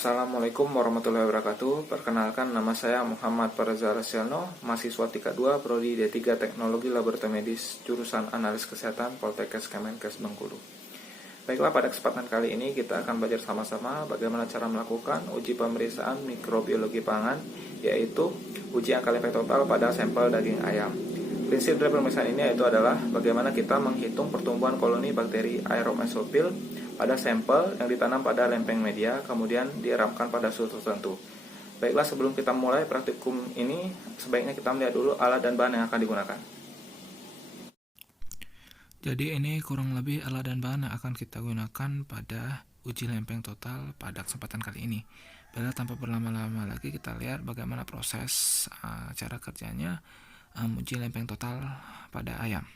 Assalamualaikum warahmatullahi wabarakatuh. Perkenalkan, nama saya Muhammad Farza Rasyelno, mahasiswa tingkat 2 Prodi D3 Teknologi Laboratorium Medis, jurusan Analis Kesehatan Poltekkes Kemenkes Bengkulu. Baiklah, pada kesempatan kali ini kita akan belajar sama-sama bagaimana cara melakukan uji pemeriksaan mikrobiologi pangan, yaitu uji angka lempeng total pada sampel daging ayam. Prinsip dari pemeriksaan ini yaitu adalah bagaimana kita menghitung pertumbuhan koloni bakteri Aeromesopil pada sampel yang ditanam pada lempeng media, kemudian dieramkan pada suhu tertentu. Baiklah, sebelum kita mulai praktikum ini, sebaiknya kita melihat dulu alat dan bahan yang akan digunakan. Jadi ini kurang lebih alat dan bahan yang akan kita gunakan pada uji lempeng total pada kesempatan kali ini. Baiklah, tanpa berlama-lama lagi kita lihat bagaimana proses cara kerjanya uji lempeng total pada ayam.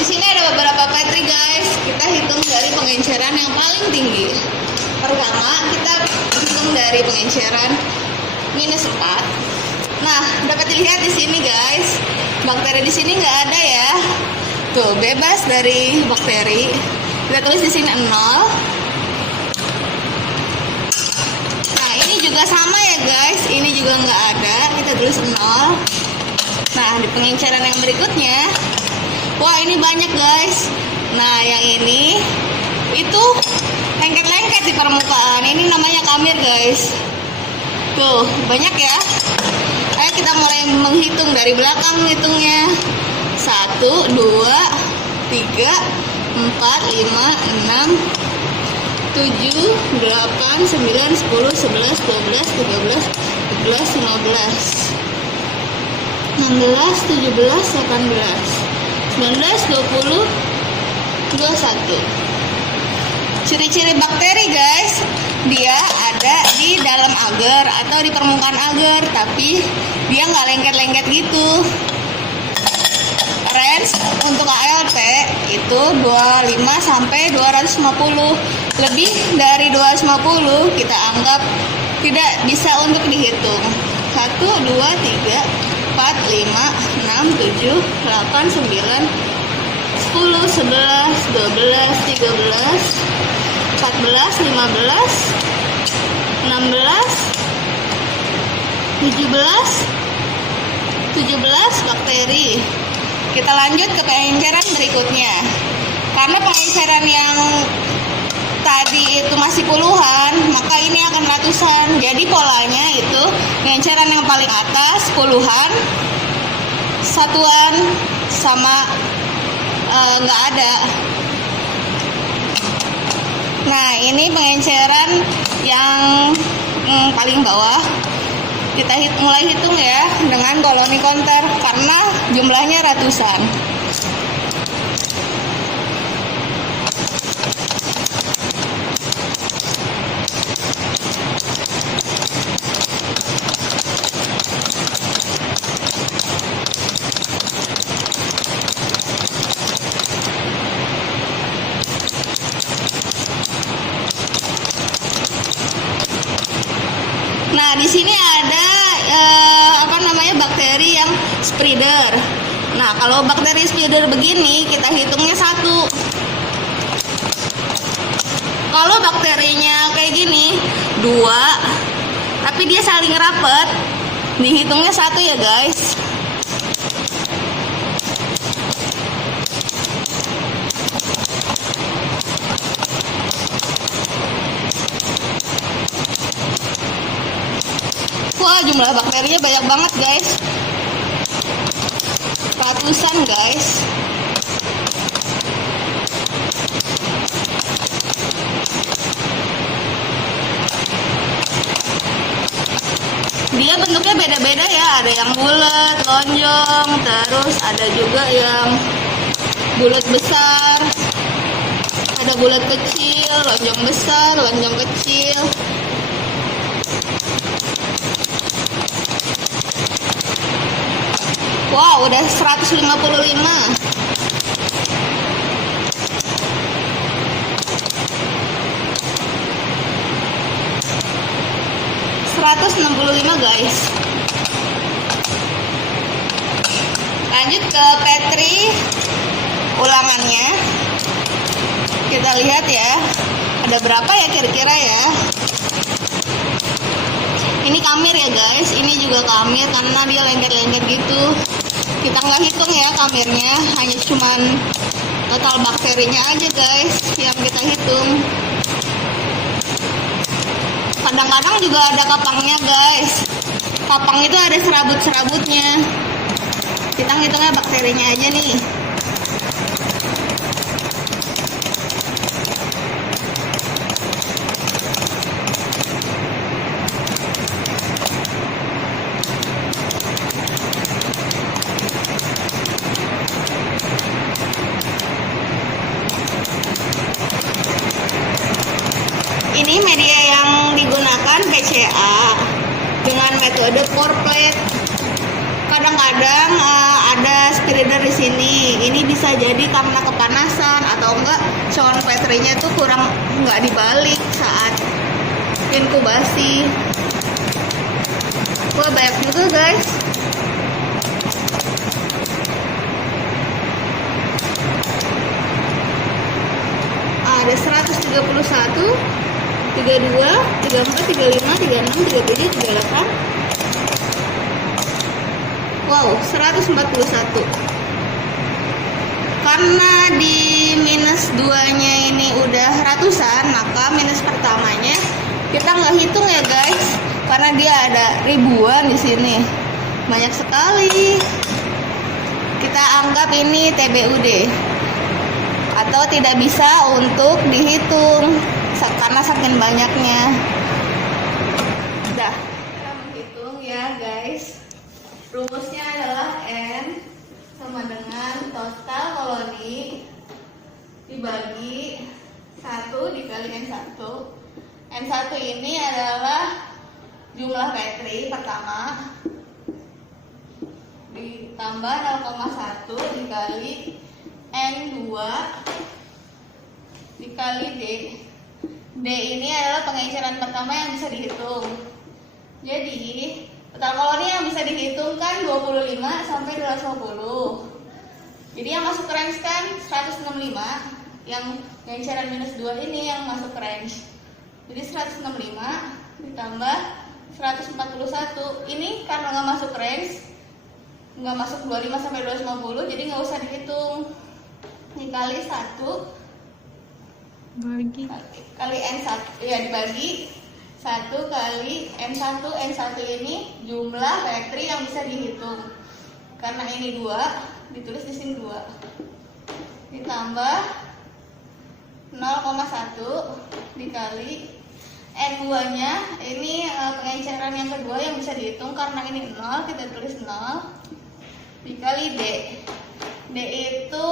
Di sini ada beberapa Petri guys. Kita hitung dari pengenceran yang paling tinggi. Pertama kita hitung dari pengenceran -4. Nah, dapat dilihat di sini guys, bakteri di sini nggak ada ya. Tuh, bebas dari bakteri. Kita tulis di sini 0. Nah, ini juga sama ya guys. Ini juga nggak ada. Kita tulis 0. Nah, di pengenceran yang berikutnya, wah ini banyak guys. Nah, yang ini itu lengket-lengket di permukaan. Ini namanya kamir guys. Tuh, banyak ya. Ayo kita mulai menghitung dari belakang hitungnya. 1, 2, 3, 4, 5, 6, 7, 8, 9, 10, 11, 12, 13, 14, 15, 16, 17, 18, 19, 20, 21. Ciri-ciri bakteri guys, dia ada di dalam agar atau di permukaan agar, tapi dia nggak lengket-lengket gitu. Range untuk ALT itu 25 sampai 250. Lebih dari 250 kita anggap tidak bisa untuk dihitung. 1, 2, 3, 4, 5, 6, 7, 8, 9, 10, 11, 12, 13, 14, 15, 16, 17 bakteri. Kita lanjut ke pengenceran berikutnya. Karena pengenceran yang tadi itu masih puluhan, maka ini akan ratusan. Jadi polanya itu pengenceran yang paling atas puluhan, satuan sama nggak ada. Nah, ini pengenceran yang paling bawah. Kita mulai hitung ya dengan koloni konter karena jumlahnya ratusan. Nah, di sini ada bakteri yang spreader. Nah, kalau bakteri spreader begini kita hitungnya 1. Kalau bakterinya kayak gini 2, tapi dia saling rapet, dihitungnya 1 ya guys. Wah, jumlah bakterinya banyak banget guys. Ratusan guys. Dia bentuknya beda-beda ya. Ada yang bulat, lonjong, terus ada juga yang bulat besar. Ada bulat kecil, lonjong besar, lonjong kecil. Wow, udah 155. 165 guys. Lanjut ke Petri ulangannya. Kita lihat ya, ada berapa ya kira-kira ya. Ini kamir ya guys, ini juga kamir karena dia lengket-lengket gitu. Kita nggak hitung ya kamirnya, hanya cuman total bakterinya aja guys yang kita hitung. Kadang-kadang juga ada kapangnya guys. Kapang itu ada serabut-serabutnya. Kita ngitungnya bakterinya aja nih. Ini media yang digunakan PCA dengan metode pour plate. Kadang-kadang kadang-kadang ada spreader di sini. Ini bisa jadi karena kepanasan atau enggak sound battery-nya tuh kurang nggak dibalik saat inkubasi. Wah, banyak juga guys. Ada 131, 32, 34, 35, 36, 37, 38. Wow, 141. Karena di minus 2-nya ini udah ratusan, maka minus pertamanya kita nggak hitung ya guys, karena dia ada ribuan di sini, banyak sekali. Kita anggap ini TBUD atau tidak bisa untuk dihitung karena saking banyaknya. Udah, kita menghitung ya guys. Rumusnya adalah N sama dengan total koloni dibagi 1 dikali N1. N1 ini adalah jumlah baterai pertama ditambah 0,1 dikali N2 dikali D. D ini adalah pengenceran pertama yang bisa dihitung. Jadi total koloni yang bisa dihitung kan 25 sampai 250. Jadi yang masuk range kan 165. Yang pengenceran minus 2 ini yang masuk range. Jadi 165 ditambah 141. Ini karena nggak masuk range, nggak masuk 25 sampai 250, jadi nggak usah dihitung. Dikali 1 kali N1 ya, dibagi 1 kali N1. N1 ini jumlah baterai yang bisa dihitung. Karena ini 2, ditulis di sini 2. Ditambah 0,1 dikali N2-nya, ini pengenceran yang kedua yang bisa dihitung. Karena ini 0, kita tulis 0 dikali D. D itu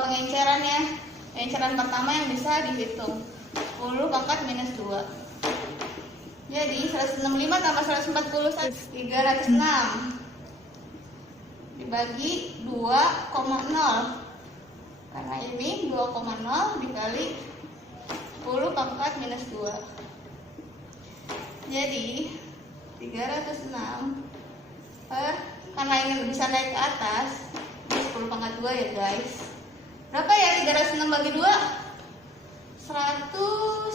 pengenceran pertama yang bisa dihitung, 10 pangkat minus 2. Jadi 165 tambah 141, 306 dibagi 2,0. Karena ini 2,0 dikali 10 pangkat minus 2. Jadi 306 karena ini bisa naik ke atas, ini 10 pangkat 2 ya guys. Berapa ya 306 bagi 2? 150.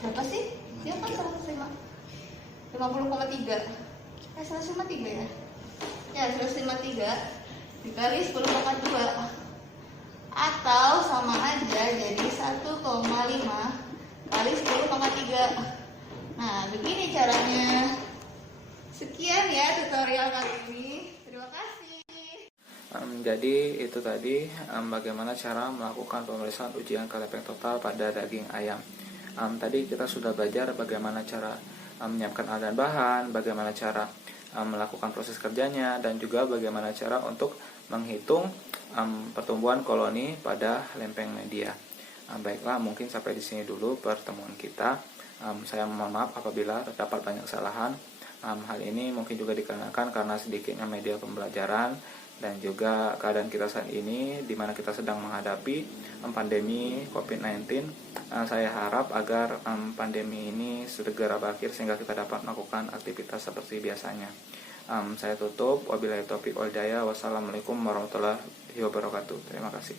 Berapa sih? Dia kan 50,3. 153 ya? Ya, 153 dikali 10 pangkat 2. Atau sama aja jadi 1,5 kali 10 pangkat 3. Nah, begini caranya. Sekian ya tutorial kali ini. Terima kasih. Jadi itu tadi bagaimana cara melakukan pemeriksaan ujian kaleng total pada daging ayam. Tadi kita sudah belajar bagaimana cara menyiapkan alat dan bahan, bagaimana cara melakukan proses kerjanya, dan juga bagaimana cara untuk menghitung pertumbuhan koloni pada lempeng media. Baiklah, mungkin sampai di sini dulu pertemuan kita. Saya mohon maaf apabila terdapat banyak kesalahan. Hal ini mungkin juga dikarenakan karena sedikitnya media pembelajaran dan juga keadaan kita saat ini di mana kita sedang menghadapi pandemi COVID-19. Saya harap agar pandemi ini segera berakhir sehingga kita dapat melakukan aktivitas seperti biasanya. Saya tutup. Wabillahi taufiq wal hidayah. Wassalamualaikum warahmatullahi wabarakatuh. Terima kasih.